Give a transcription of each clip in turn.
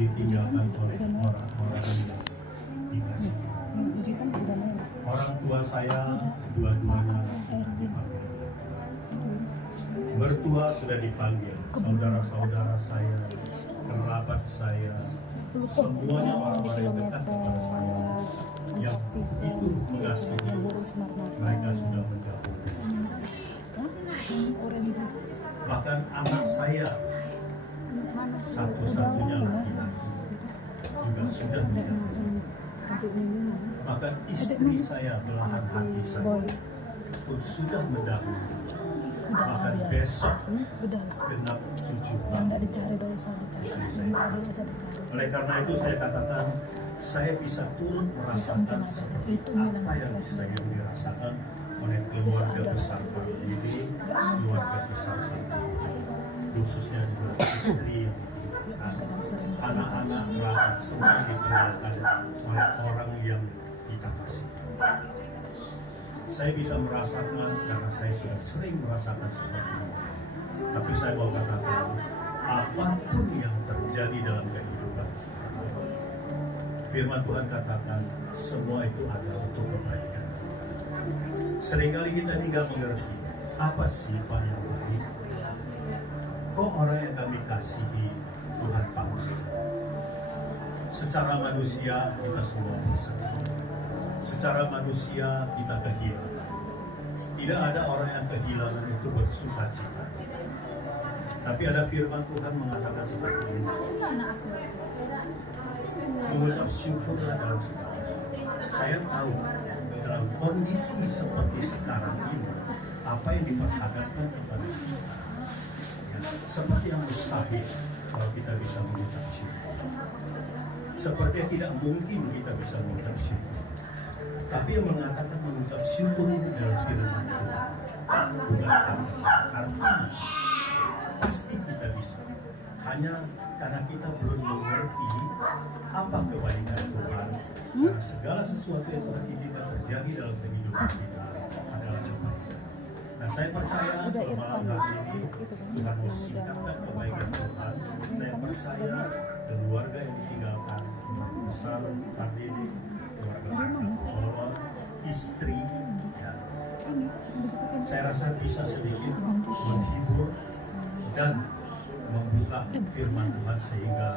ditinggalkan oleh orang-orang yang dikasih. Orang tua saya dua-duanya sudah dipanggil. Mertua sudah dipanggil, saudara-saudara saya, kerabat saya, semuanya orang-orang yang dekat kepada saya yang itu mengasihi, mereka sudah menjauh. Bahkan anak saya satu-satunya laki-laki juga sudah menjauh. Bahkan istri saya, belahan hati saya pun sudah mendahului. Bahkan besok genap 7 tahun istri saya. Oleh karena itu saya katakan, saya bisa turut merasakan seperti apa yang saya dirasakan oleh keluarga besar Pak Didi, keluarga besar Pak Didi, khususnya juga istri, anak-anak, kerabat, semua ditinggalkan oleh orang yang kita kasih. Saya bisa merasakan karena saya sudah sering merasakan seperti ini. Tapi saya mau katakan, apapun yang terjadi dalam kehidupan kita, firman Tuhan katakan semua itu adalah untuk kebaikan. Seringkali kita tidak mengerti apa sifat yang baik. Kok orang yang kami kasihi Tuhan panggil. Secara manusia kita semua bersedih. Secara manusia kita kehilangan. Tidak ada orang yang kehilangan itu bersuka cita. Tapi ada firman Tuhan mengatakan seperti ini. Mengucap syukurlah dalam segala. Saya tahu dalam kondisi seperti sekarang ini, apa yang diperhadapkan kepada kita, ya, seperti yang mustahil kalau kita bisa mengucap syukur. Seperti yang tidak mungkin kita bisa mengucap syukur. Tapi yang mengatakan mengucap syukur ini dalam firman Tuhan, bukan artinya pasti kita bisa. Hanya karena kita belum mengerti apa kebaikan Tuhan. Karena segala sesuatu yang Tuhan izinkan terjadi dalam kehidupan kita adalah kebaikan. Nah, saya percaya bahwa malam hari ini Tuhan mau singkapkan kebaikan Tuhan. Saya percaya keluarga yang ditinggalkan, besar Pak Didi, keluarga besar istri, ya. Saya rasa bisa sedikit menghibur dan membuka firman Tuhan sehingga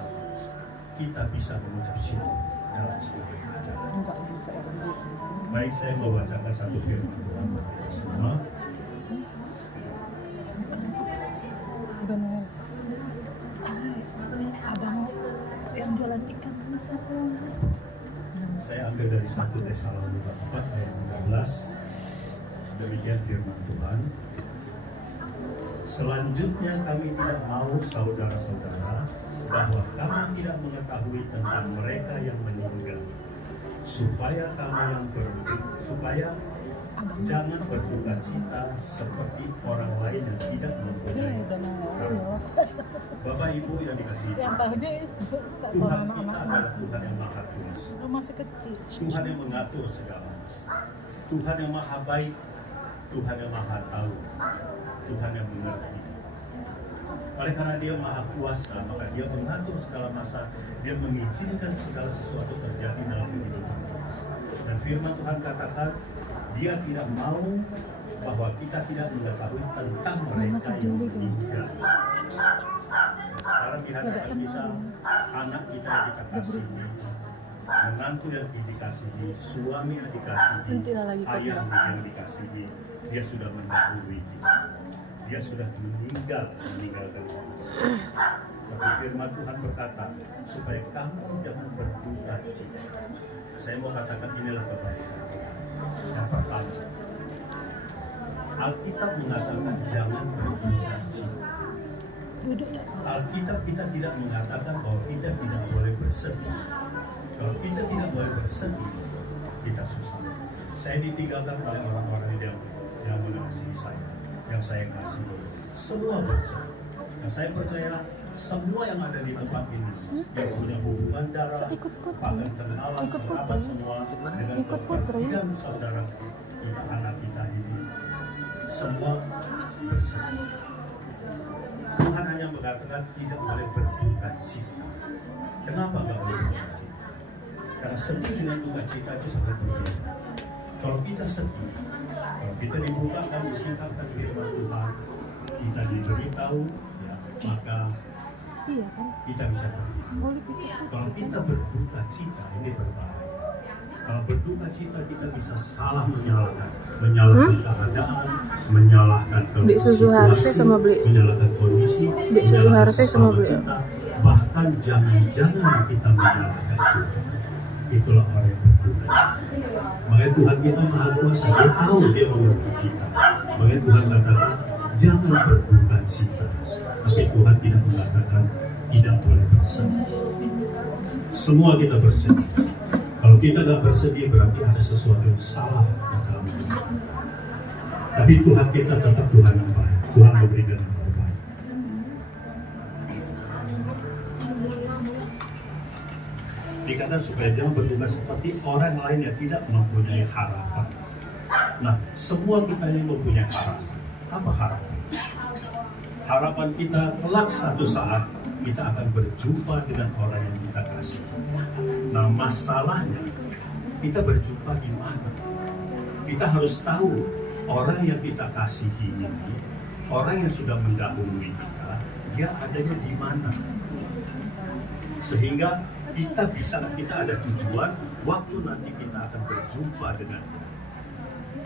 kita bisa mengucap syukur dalam segala keadaan. Baik, saya membacakan satu firman Tuhan bagi kita semua. Abang yang jualan ikan Saya ambil dari 1 Tesalonika 4 ayat 13. Demikian firman Tuhan. Selanjutnya kami tidak mau saudara-saudara bahwa kami tidak mengetahui tentang mereka yang meninggal, supaya jangan berduka cita seperti orang lain yang tidak mempunyai. Bapak Ibu yang dikasihi Tuhan, kita adalah Tuhan yang Maha Kuasa. Tuhan yang mengatur segala masalah. Tuhan yang Maha baik, Tuhan yang Maha tahu, Tuhan yang mengerti. Oleh karena Dia Maha Kuasa, maka Dia mengatur segala masa, Dia mengizinkan segala sesuatu terjadi dalam kehidupan. Dan firman Tuhan katakan, Dia tidak mau bahwa kita tidak mengetahui tentang mereka yang meninggal. Sekarang di hadapan kita, anak kita yang kita kasihi, menantu yang dikasihi, suami yang dikasihi, ayah yang dikasihi, dia sudah mendahului kita. Dia sudah meninggalkan kita. Tapi firman Tuhan berkata, supaya kamu jangan berduka cita. Saya mau katakan inilah kebaikan Tuhan. Yang pertama, Alkitab mengatakan jangan berduka cita. Alkitab kita tidak mengatakan bahwa kita tidak boleh bersedih. Kalau kita tidak boleh bersedih, kita susah. Saya ditinggalkan oleh orang-orang yang mengasihi saya, yang saya kasihi. Semua bersedih. Nah, saya percaya semua yang ada di tempat ini, yang punya hubungan darah, bahkan kenalan, kerabat semua, dengan kepergian saudara kita, anak kita ini, semua bersedih. Tuhan hanya mengatakan tidak boleh berduka cita. Kenapa nggak boleh duka cita? Karena sedih dengan duka cita itu sangat berbeda. Kalau kita sedih, kalau kita dibukakan, disingkapkan firman Tuhan, kita diberitahu, ya, maka Iya kan? kita bisa terima. Boleh pikir. Kalau kita berduka cita, ini berbahaya. Kalau berduka cita, kita bisa salah menyalahkan keadaan, menyalahkan Beli susu Harvey sama beli menyalahkan kondisi, beli susu menyalahkan Harvey sama sesama beli kita, bahkan jangan-jangan kita menyalahkan Tuhan. Itulah orang yang berduka cita. Makanya Tuhan kita Maha Kuasa, Dia tahu Dia mengerti kita. Makanya Tuhan katakan, jangan berduka cita. Tapi Tuhan tidak mengatakan tidak boleh bersedih. Semua kita bersedih. Kalau kita nggak bersedih berarti ada sesuatu yang salah dalam hidup. Tapi Tuhan kita tetap Tuhan yang baik. Tuhan memberikan yang terbaik. Dikatakan supaya jangan berduka seperti orang lain yang tidak mempunyai harapan. Nah, semua kita ini mempunyai harapan. Apa harapan? Harapan kita kelak satu saat kita akan berjumpa dengan orang yang kita kasih. Nah, masalahnya kita berjumpa di mana? Kita harus tahu orang yang kita kasihi ini, orang yang sudah mendahului kita, dia adanya di mana? Sehingga kita ada tujuan waktu nanti kita akan berjumpa dengan dia.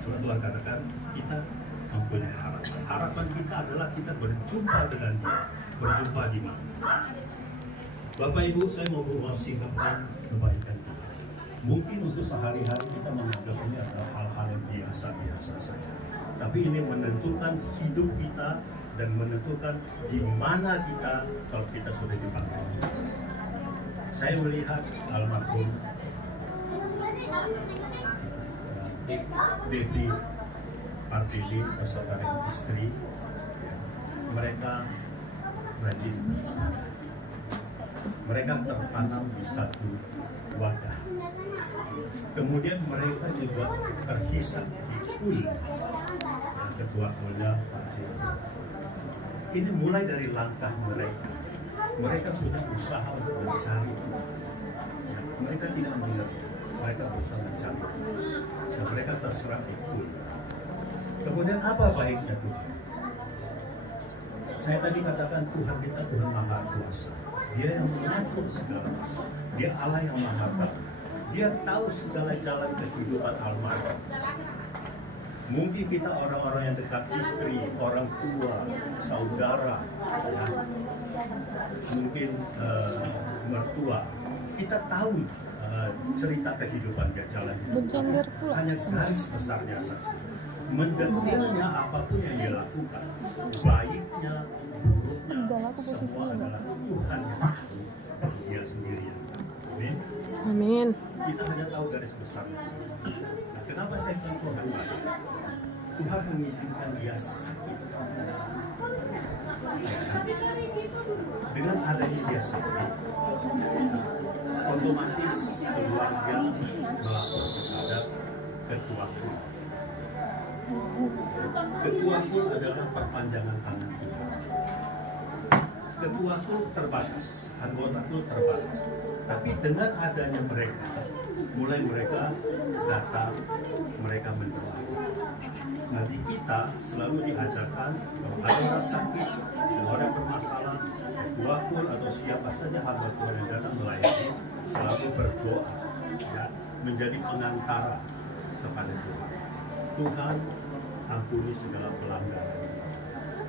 Tuhan katakan kita mempunyai harapan. Harapan kita adalah kita berjumpa dengan dia. Berjumpa di mana? Bapak Ibu, saya mau singkapkan kebaikan kita. Mungkin untuk sehari-hari kita menganggap ini adalah hal-hal yang biasa-biasa saja. Tapi ini menentukan hidup kita dan menentukan di mana kita kalau kita sudah dipanggil. Saya melihat almarhum Devi Partili beserta dengan istri, mereka rajin. Mereka tertanam di satu wadah. Kemudian mereka juga terhisap di KUL. Ketua KUL-nya Pak Cik. Ini mulai dari langkah mereka. Mereka sudah usaha untuk mencari Tuhan. Ya, mereka tidak mengerti. Mereka berusaha mencari. Dan mereka terserah di KUL. Kemudian apa baiknya Tuhan? Saya tadi katakan Tuhan kita Tuhan Maha Kuasa. Dia yang mengatur segala masalah. Dia Allah yang Maha Tahu. Dia tahu segala jalan kehidupan almarhum. Mungkin kita orang-orang yang dekat istri, orang tua, saudara, ya, mungkin mertua, kita tahu cerita kehidupan dia jalan hidup. Hanya garis besarnya saja. Mendetailnya apapun yang dia lakukan, baiknya, buruknya, semua adalah Tuhan yang tahu. Dia sendiri yang tahu. Amin. Amin. Kita hanya tahu garis besarnya saja. Nah, kenapa saya bilang Tuhan baik? Tuhan mengizinkan dia sakit. Dengan adanya dia sakit, otomatis keluarga melapor kepada ketua KUL. Ketua KUL adalah perpanjangan tangan Tuhan. Ketua KUL terbatas, anggota KUL terbatas. Tapi dengan adanya mereka, mulai mereka datang, mereka mendoakan. Nanti kita selalu diajarkan kalau ada orang sakit, kalau orang bermasalah, ketua KUL atau siapa saja hamba Tuhan yang datang melayani selalu berdoa, ya, menjadi pengantara kepada Tuhan. Tuhan ampuni segala pelanggaran.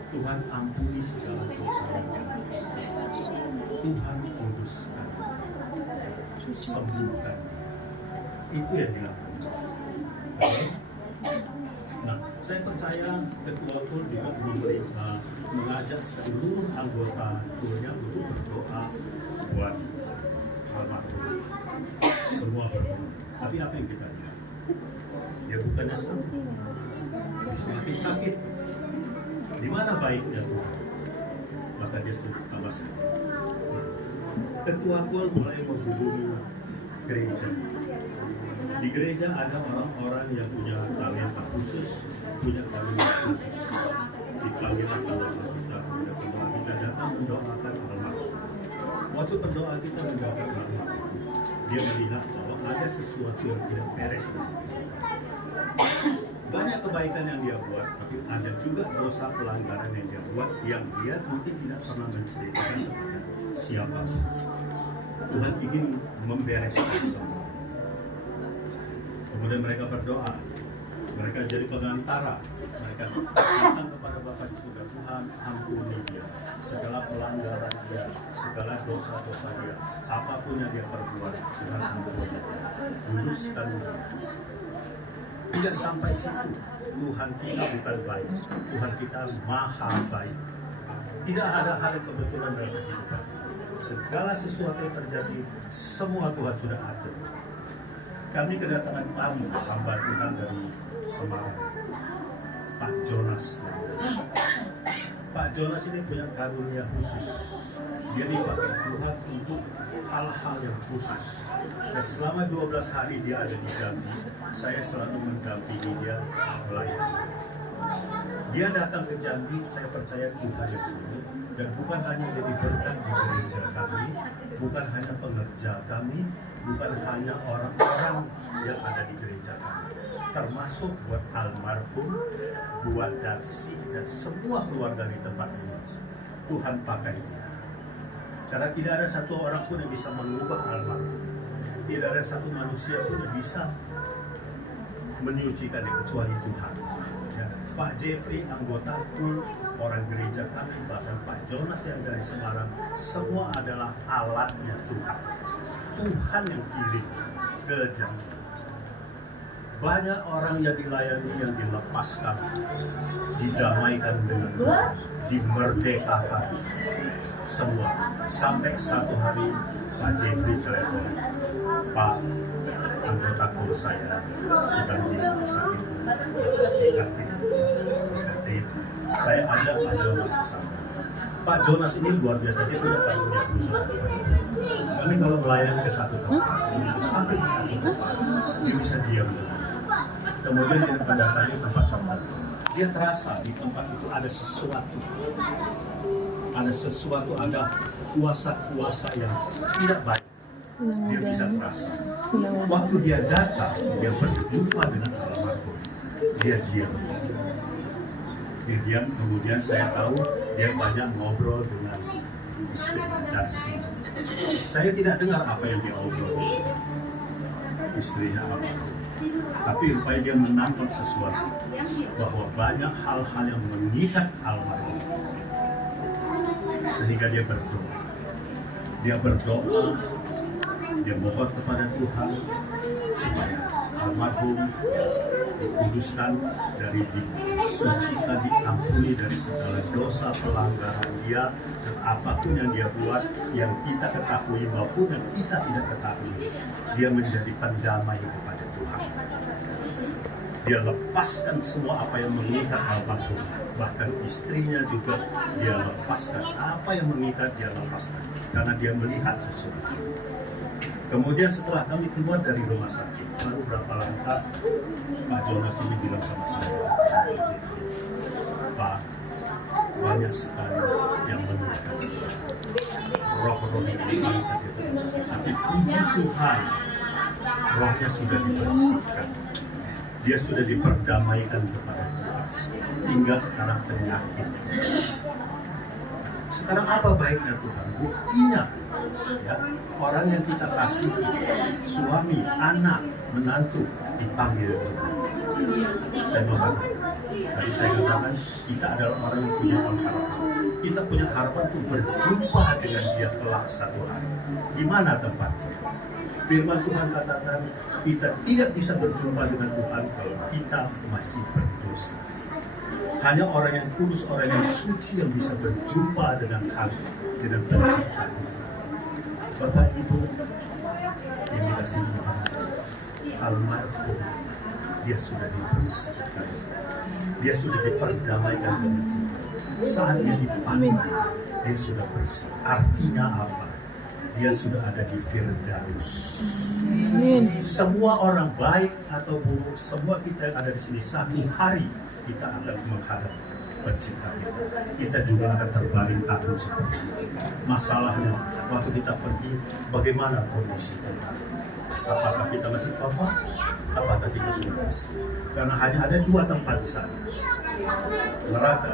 Tuhan ampuni segala dosa yang dilakukan. Tuhan kuduskan, sembuhkan. Itu yang dilakukan. Okay? Nah, saya percaya ketua KUL juga mengajak seluruh anggota KUL-nya untuk berdoa buat almarhum. Semua berdoa. Tapi apa yang kita lihat? Dia bukannya sembuh, dia semakin sakit. Di mana baiknya Tuhan? Maka dia tambah sakit. Nah, ketua KUL mulai menghubungi gereja. Di gereja ada orang-orang yang punya talenta khusus, punya talenta khusus. Dipanggil kalau kita datang mendoakan almarhum. Waktu berdoa kita menjawab doa, dia melihat bahwa ada sesuatu yang tidak beres. Banyak kebaikan yang dia buat, tapi ada juga dosa pelanggaran yang dia buat yang dia mungkin tidak pernah menceritakan kepada siapa. Tuhan ingin membereskan semua. Kemudian mereka berdoa, mereka jadi pengantara, mereka datang kepada Bapa di surga. Tuhan, ampuni dia segala pelanggaran dia, segala dosa-dosa dia, apapun yang dia perbuat. Tuhan, ampuni dia, luruskan dia. Tidak sampai situ. Tuhan kita bukan baik, Tuhan kita maha baik. Tidak ada hal yang kebetulan dalam kehidupan. Segala sesuatu yang terjadi, semua Tuhan sudah atur. Kami kedatangan tamu hamba Tuhan dari Semarang, Pak Jonas. Pak Jonas ini punya karunia khusus. Dia dipakai Tuhan untuk hal-hal yang khusus. Dan selama 12 hari dia ada di Jambi, saya selalu mendampingi dia melayani. Dia datang ke Jambi, saya percaya Tuhan yang sungguh. Dan bukan hanya jadi berkat di gereja kami, bukan hanya pengerja kami, bukan hanya orang-orang yang ada di gereja kami, termasuk buat almarhum, buat Darsi, dan semua keluarga di tempat ini. Tuhan pakai dia. Karena tidak ada satu orang pun yang bisa mengubah almarhum. Tidak ada satu manusia pun yang bisa menyucikan dia kecuali Tuhan. Ya. Pak Jeffrey, anggota pun orang gereja kami, bahkan Pak Jonas yang dari Semarang, semua adalah alatnya Tuhan. Tuhan yang kirim ke Jambi. Banyak orang yang dilayani, yang dilepaskan, didamaikan dengan Tuhan, dimerdekakan. Semua. Sampai satu hari Pak Jeffrey telepon, Pak, anggota kru saya sedang di rumah sakit negatif. Saya ajak Pak Jonas ke sana. Pak Jonas ini luar biasa, dia punya karunia khusus. Kami kalau melayani ke satu tempat, sampai di satu tempat, dia bisa diam. Kemudian dia mendatangi tempat-tempat. Dia terasa di tempat itu ada sesuatu. Ada sesuatu, ada kuasa-kuasa yang tidak baik. Dia bisa terasa. Waktu dia datang, dia berjumpa dengan almarhum. Dia diam. Dia diam, kemudian saya tahu dia banyak ngobrol dengan istri Darsi. Saya tidak dengar apa yang dia obrol. Istrinya apa. Tapi rupanya dia menangkap sesuatu. Bahwa banyak hal-hal yang mengikat almarhum. Sehingga dia berdoa. Dia berdoa, dia mohon kepada Tuhan supaya almarhum dikuduskan, dari disucikan, diampuni dari segala dosa pelanggaran dia, dan apapun yang dia buat yang kita ketahui maupun yang kita tidak ketahui, dia menjadi pendamai kepada Tuhan. Dia lepaskan semua apa yang mengikat almarhum. Bahkan istrinya juga dia lepaskan. Apa yang mengikat dia lepaskan. Karena dia melihat sesuatu. Kemudian setelah kami keluar dari rumah sakit, baru berapa langkah, Pak Jonas ini bilang sama saya, Pak, banyak sekali yang mengikat. Roh-roh yang mengikat itu. Tapi puji Tuhan, rohnya sudah dibersihkan. Dia sudah diperdamaikan kepada Tuhan. Tinggal sekarang penyakit. Sekarang apa baiknya Tuhan? Buktinya, ya, orang yang kita kasih, suami, anak, menantu, dipanggil Tuhan. Saya mengatakan, tadi saya katakan, kita adalah orang yang punya harapan. Kita punya harapan untuk berjumpa dengan dia kelak satu hari. Di mana tempatnya? Firman Tuhan katakan, kita tidak bisa berjumpa dengan Tuhan kalau kita masih berdosa. Hanya orang yang kudus, orang yang suci yang bisa berjumpa dengan Kami, dengan pencipta kita. Bapak Ibu, yang dikasih Tuhan, almarhum, dia sudah dibersihkan. Dia sudah diperdamaikan dengan Tuhan. Saat dia dipanggil, dia sudah bersih. Artinya apa? Dia sudah ada di Firdaus. Semua orang baik atau buruk, semua kita yang ada di sini, satu hari kita akan menghadap pencipta kita. Kita juga akan terbaring takut seperti itu. Masalahnya, waktu kita pergi, bagaimana kondisi kita? Apakah kita masih kotor? Apakah kita sudah bersih? Karena hanya ada dua tempat di sana, neraka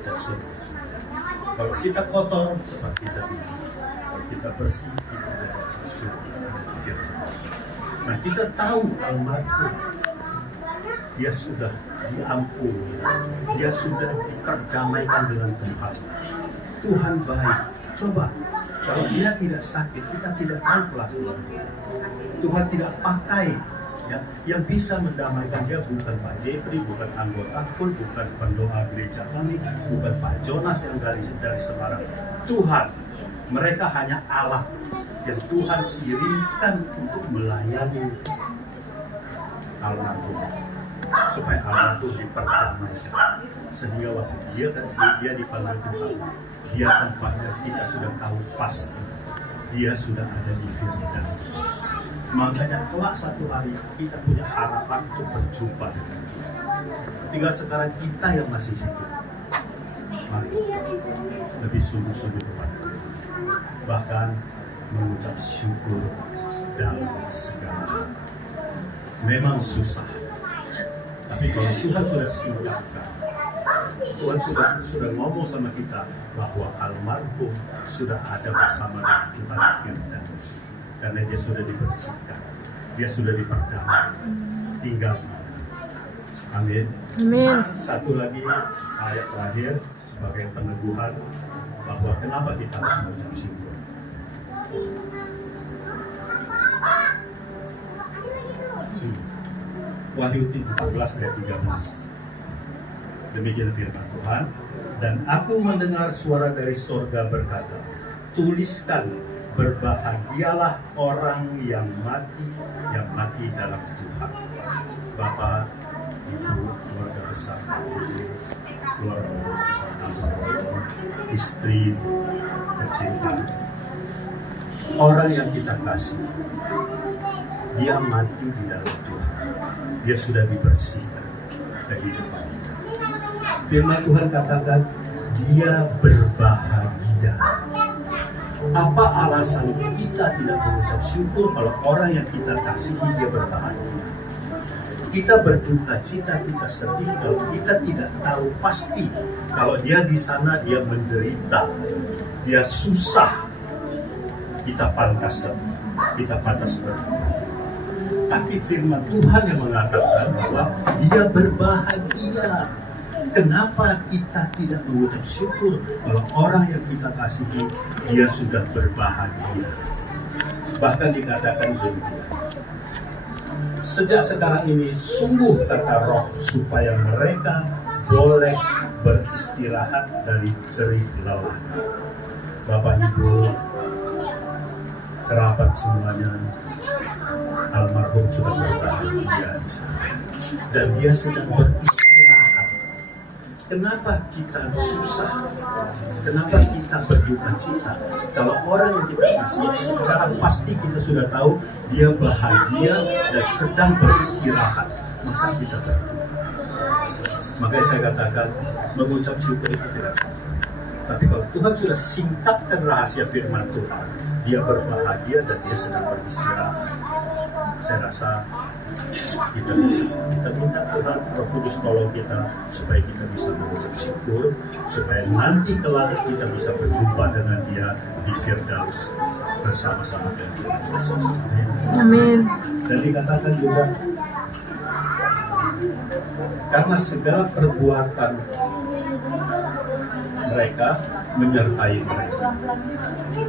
dan surga. Kalau kita kotor, tempat kita tinggi. Kalau kita bersih, kita ada di surga, ada di Firdaus. Nah, kita tahu almarhum, dia sudah diampuni, dia sudah diperdamaikan dengan Tuhan. Tuhan baik. Coba, kalau dia tidak sakit, kita tidak tahu pelakunya. Tuhan tidak pakai, ya, yang bisa mendamaikan dia bukan Pak Jeffrey, bukan anggota pun, bukan pendoa gereja kami, bukan Pak Jonas yang dari Semarang. Tuhan, mereka hanya Allah yang Tuhan kirimkan untuk melayani almarhum, supaya almarhum diperdamaikan. Sehingga waktu dia dipanggil Tuhan, dia tampaknya kita sudah tahu pasti dia sudah ada di Firdaus. Makanya kelak satu hari kita punya harapan untuk berjumpa dengan dia. Tinggal sekarang kita yang masih hidup, mari lebih sungguh-sungguh kepada dia. Bahkan mengucap syukur dalam segala hal. Memang susah, tapi kalau Tuhan sudah singkapkan, Tuhan sudah ngomong sama kita bahwa almarhum sudah ada bersama dengan kita di Firdaus. Karena dia sudah dibersihkan, dia sudah diperdamaikan, tinggal kita. Amin. Amin. Satu lagi ayat terakhir sebagai peneguhan bahwa kenapa kita harus mengucap syukur. Wahyu 14 ayat 13. Demikian firman Tuhan. Dan aku mendengar suara dari sorga berkata, tuliskan, berbahagialah orang yang mati dalam Tuhan. Bapak, Ibu, keluarga besar, keluarga besar, istri tercinta, orang yang kita kasih, dia mati di dalam Tuhan. Dia sudah dibersihkan dari depan. Firman Tuhan katakan, dia berbahagia. Apa alasan kita tidak mengucap syukur kalau orang yang kita kasihi dia berbahagia? Kita berduka cita, kita sedih kalau kita tidak tahu pasti kalau dia di sana dia menderita, dia susah. Kita pantas sedih, kita pantas berduka. Tapi firman Tuhan yang mengatakan bahwa dia berbahagia. Kenapa kita tidak mengucap syukur kalau orang yang kita kasihi dia sudah berbahagia? Bahkan dikatakan demikian. Sejak sekarang ini sungguh kata Roh supaya mereka boleh beristirahat dari jerih lelah. Bapak Ibu, kerabat semuanya, almarhum sudah berbahagia di sana dan dia sedang beristirahat. Kenapa kita susah? Kenapa kita berduka cita? Kalau orang yang kita kasih secara pasti kita sudah tahu dia bahagia dan sedang beristirahat, masa kita berduka? Makanya saya katakan mengucap syukur itu tidak apa. Tapi kalau Tuhan sudah singkapkan rahasia firman Tuhan, dia berbahagia dan dia sedang beristirahat, saya rasa kita minta Tuhan Roh Kudus tolong kita supaya kita bisa mengucap syukur, supaya nanti kelak kita bisa berjumpa dengan dia di Firdaus bersama-sama dengan Yesus. Amin. Dan dikatakan juga karena segala perbuatan mereka menyertai mereka.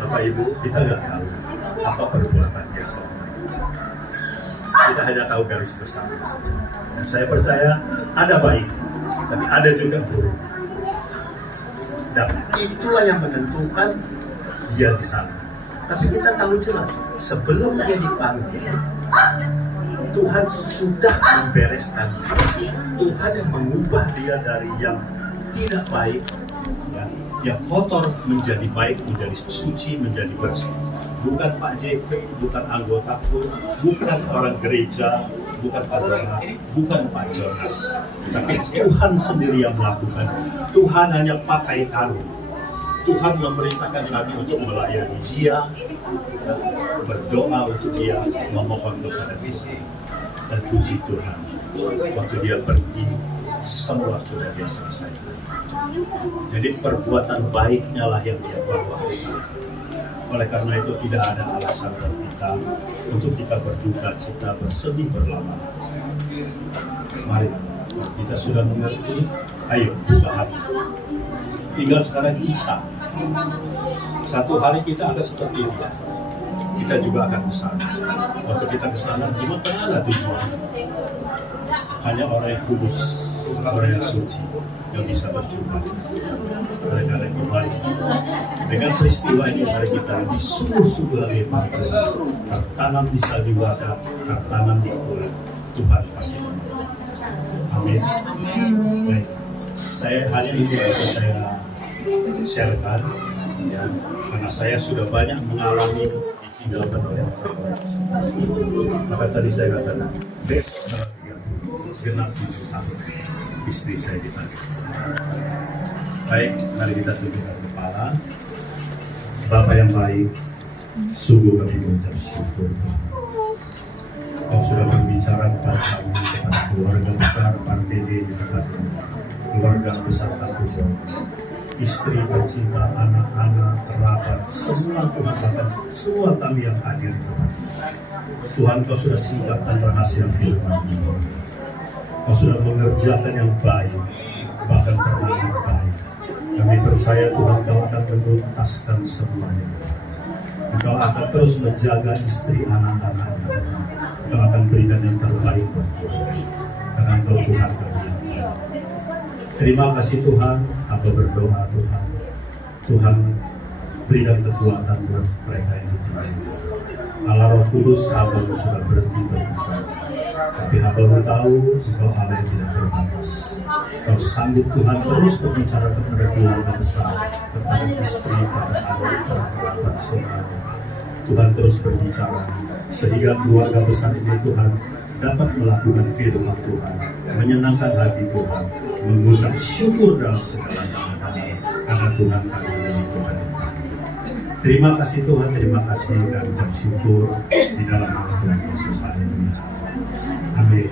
Bapak Ibu, kita nggak tahu apa perbuatan dia selama. Kita hanya tahu garis besarnya saja. Dan saya percaya ada baik, tapi ada juga buruk. Dan itulah yang menentukan dia di sana. Tapi kita tahu jelas, sebelum dia dipanggil, Tuhan sudah membereskan dia. Tuhan yang mengubah dia dari yang tidak baik, yang kotor menjadi baik, menjadi suci, menjadi bersih. bukan Pak JV, bukan anggota pun, bukan orang gereja, bukan Pak Dona, bukan Pak Jonas, tapi Tuhan sendiri yang melakukan. Tuhan hanya pakai kami. Tuhan memerintahkan kami untuk melayani Dia, berdoa untuk Dia, memohon kepada Dia. Dan puji Tuhan, waktu Dia pergi, semua sudah Dia selesaikan. Jadi perbuatan baiknya lah yang Dia bawa ke sana. Oleh karena itu tidak ada alasan bagi kita untuk kita berduka cita, bersedih berlama-lama. Mari, kalau kita sudah mengerti, ayo buka hati. Tinggal sekarang kita. Satu hari kita akan seperti ini. Kita juga akan ke sana. Waktu kita ke sana, di mana tujuan? Hanya orang yang kudus, orang yang suci yang bisa berjumpa. Oleh karena itu, mari dengan peristiwa ini mari kita lebih sungguh-sungguh lagi tertanam di sandiwara, tertanam di kulit. Tuhan pasti menolong. Amin. Baik, saya hanya itu yang bisa saya sharekan, ya, karena saya sudah banyak mengalami ditinggalkan oleh orang-orang masing-masing. Maka tadi saya katakan besok genap 7 tahun istri saya ditanya. Baik, mari kita tundukkan kepala. Bapak yang baik, sungguh kami mengucap syukur. Kau sudah berbicara kepada kami, kepada keluarga besar Partai di dekat keluarga besar Takubo, istri tercinta, anak-anak, kerabat, semua Tuhan, bahkan semua kami yang hadir di tempat ini. Tuhan, Kau sudah singkapkan rahasia firman. Kau sudah mengerjakan yang baik, bahkan terlalu baik. Kami percaya Tuhan Kau akan menuntaskan semuanya. Engkau akan terus menjaga istri anak-anaknya. Engkau akan berikan yang terbaik buat Tuhan. Karena Engkau Tuhan kami yang baik. Terima kasih Tuhan, hamba berdoa Tuhan. Tuhan berikan kekuatan buat mereka yang ditinggalkan. Allah Roh Kudus, hamba sudah berhenti berbicara. Tapi hamba tahu Engkau Allah yang tidak terbatas. Kau sanggup Tuhan terus berbicara kepada keluarga besar, kepada istri, kepada anak, kepada kerabat semuanya. Tuhan terus berbicara sehingga keluarga besar ini Tuhan dapat melakukan firman Tuhan, menyenangkan hati Tuhan, mengucap syukur dalam segala keadaan karena Tuhan adalah Tuhan. Terima kasih Tuhan, terima kasih dan ucap syukur di dalam nama Tuhan Yesus. Haleluya. Amin.